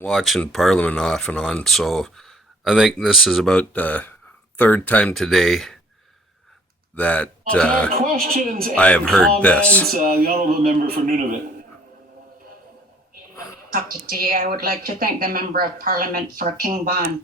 watching Parliament off and on, so I think this is about the third time today that questions I have and heard comments. this. The honourable member for Nunavut. Today, I would like to thank the Member of Parliament for King Bon.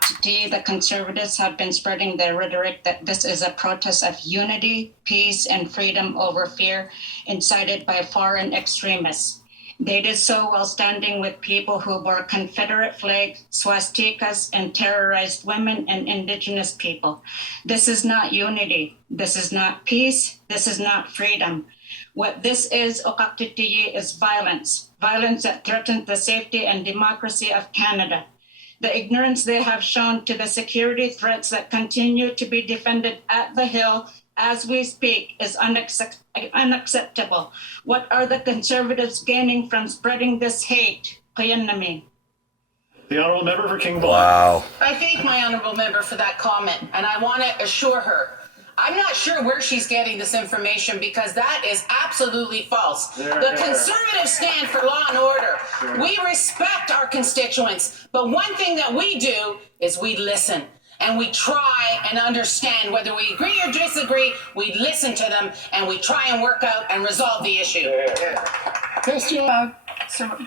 Today, the Conservatives have been spreading their rhetoric that this is a protest of unity, peace, and freedom over fear, incited by foreign extremists. They did so while standing with people who bore Confederate flags, swastikas, and terrorized women and Indigenous people. This is not unity. This is not peace. This is not freedom. What this is, Okaktitiyi, is violence. Violence that threatens the safety and democracy of Canada. The ignorance they have shown to the security threats that continue to be defended at the Hill as we speak is unacceptable. What are the Conservatives gaining from spreading this hate? The honourable member for King Bon. Wow. I thank my honourable member for that comment, and I want to assure her I'm not sure where she's getting this information because that is absolutely false. The Conservatives stand for law and order. We respect our constituents, but one thing that we do is we listen. And we try and understand whether we agree or disagree, we listen to them and we try and work out and resolve the issue.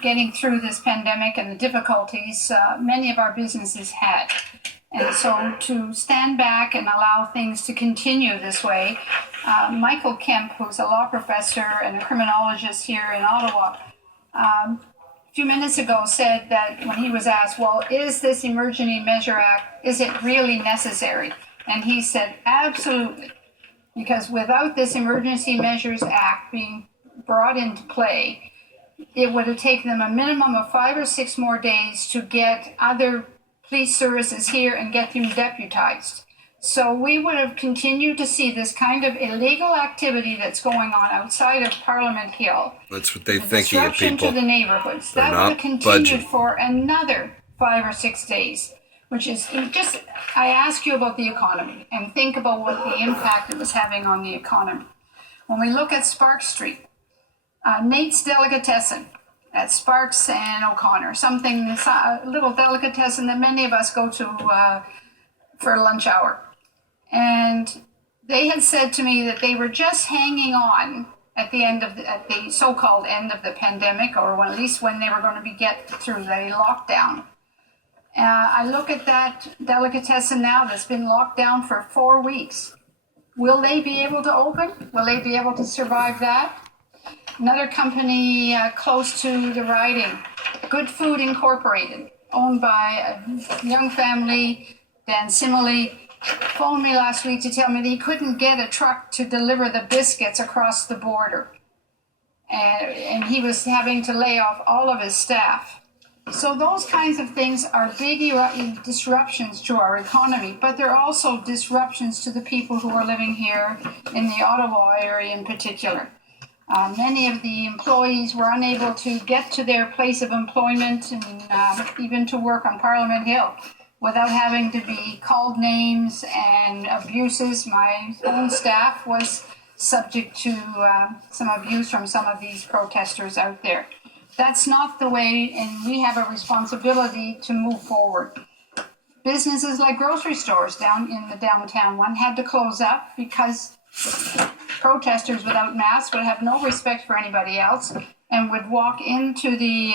Getting through this pandemic and the difficulties many of our businesses had. And so to stand back and allow things to continue this way, Michael Kemp, who's a law professor and a criminologist here in Ottawa, a few minutes ago said that when he was asked, well, is this Emergency Measure Act, is it really necessary? And he said, absolutely. Because without this Emergency Measures Act being brought into play, it would have taken them a minimum of 5 or 6 more days to get other police services here and get them deputized. So we would have continued to see this kind of illegal activity that's going on outside of Parliament Hill. That's what they think of you Disruption people. to the neighborhoods. They're That would not have continued budging. for another 5 or 6 days, which is just, I ask you about the economy and think about what the impact it was having on the economy. When we look at Sparks Street, Nate's Delicatessen, at Sparks and O'Connor, something, a little delicatessen that many of us go to for lunch hour. And they had said to me that they were just hanging on at the so-called end of the pandemic, or at least when they were going to get through the lockdown. I look at that delicatessen now that's been locked down for 4 weeks. Will they be able to open? Will they be able to survive that? Another company close to the riding, Good Food Incorporated, owned by a young family, Dan Simile, phoned me last week to tell me that he couldn't get a truck to deliver the biscuits across the border. And he was having to lay off all of his staff. So those kinds of things are big disruptions to our economy, but they're also disruptions to the people who are living here in the Ottawa area in particular. Many of the employees were unable to get to their place of employment and even to work on Parliament Hill without having to be called names and abuses. My own staff was subject to some abuse from some of these protesters out there. That's not the way, and we have a responsibility to move forward. Businesses like grocery stores down in the downtown one had to close up because protesters without masks would have no respect for anybody else and would walk into the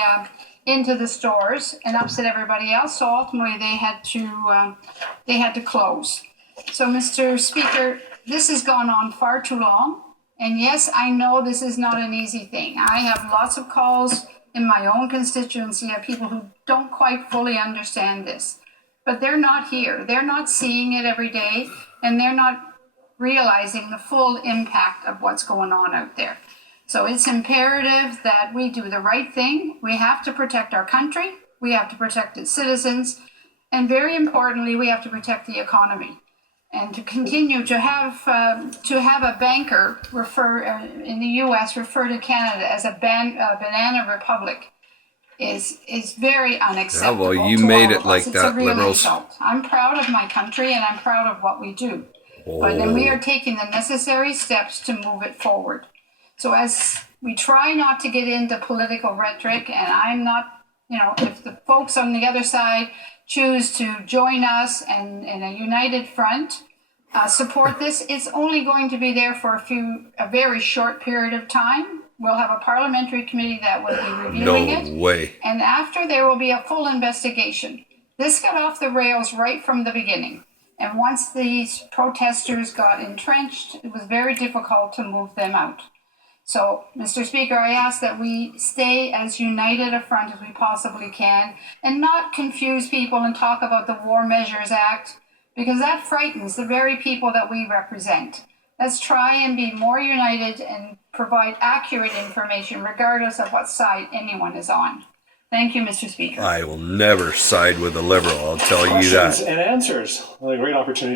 stores and upset everybody else. So ultimately, they had to close. So, Mr. Speaker, this has gone on far too long. And yes, I know this is not an easy thing. I have lots of calls in my own constituency of people who don't quite fully understand this. But they're not here. They're not seeing it every day, and they're not realizing the full impact of what's going on out there. So it's imperative that we do the right thing. We have to protect our country. We have to protect its citizens. And very importantly, we have to protect the economy. And to continue to have a banker in the U.S. refer to Canada as a banana republic is very unacceptable. Yeah, well, you to made all it of us. like It's that, a real Liberals. insult. I'm proud of my country and I'm proud of what we do. But then we are taking the necessary steps to move it forward. So as we try not to get into political rhetoric, and I'm not if the folks on the other side choose to join us and in a united front, support this, it's only going to be there for a very short period of time. We'll have a parliamentary committee that will be reviewing it. No way. And after, there will be a full investigation. This got off the rails right from the beginning. And once these protesters got entrenched, it was very difficult to move them out. So, Mr. Speaker, I ask that we stay as united a front as we possibly can and not confuse people and talk about the War Measures Act, because that frightens the very people that we represent. Let's try and be more united and provide accurate information regardless of what side anyone is on. Thank you, Mr. Speaker. I will never side with a Liberal, I'll tell you that. Questions and answers. What a great opportunity